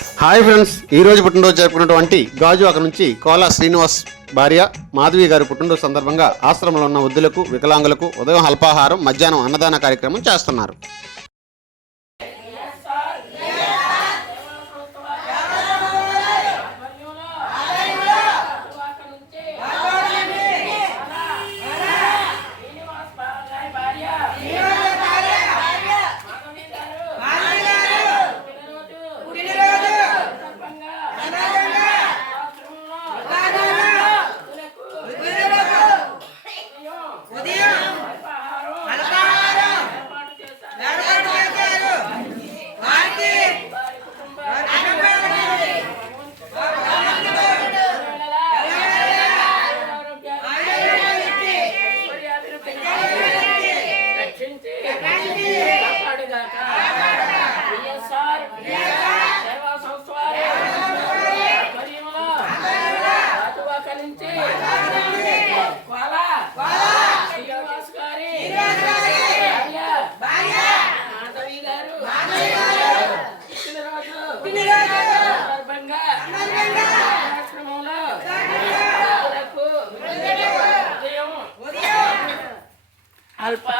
Hi friends ఈ రోజు పుట్టినరోజు జరుపుకున్నటువంటి గాజు అక్కడ నుంచి కోలా శ్రీనివాస్ భార్య మాధవి గారి పుట్టినరోజు సందర్భంగా ఆశ్రమంలో ఉన్న వృద్ధులకు వికలాంగులకు ఉదయం అల్పాహారం మధ్యాహ్నం అన్నదాన కార్యక్రమం చేస్తున్నారు. Halb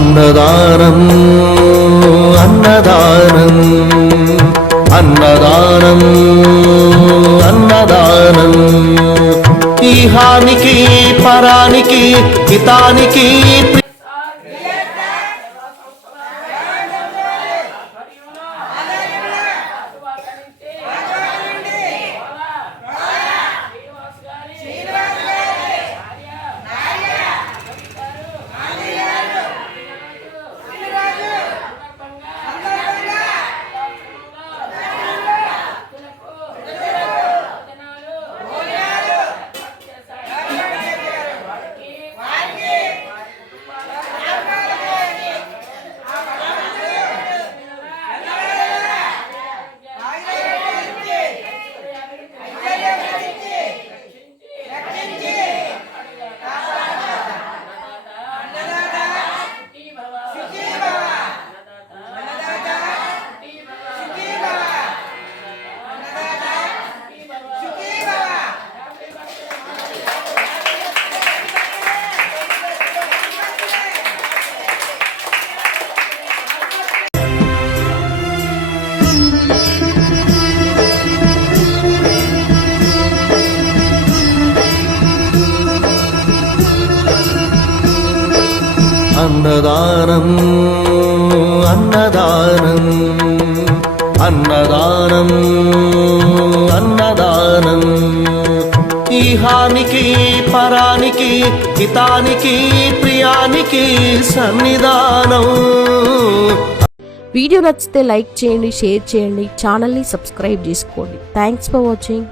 అన్నదానం అన్నదానం అన్నదానం అన్నదానం. ఈహానికి పరానికి హితానికి అన్నదానం అన్నదానం అన్నదానం అన్నదానం ఈహానికి పరానికి హితానికి ప్రియానికి సన్నిధానం వీడియో నచ్చితే లైక్ చేయండి షేర్ చేయండి ఛానల్ని సబ్స్క్రైబ్ చేసుకోండి. Thanks for watching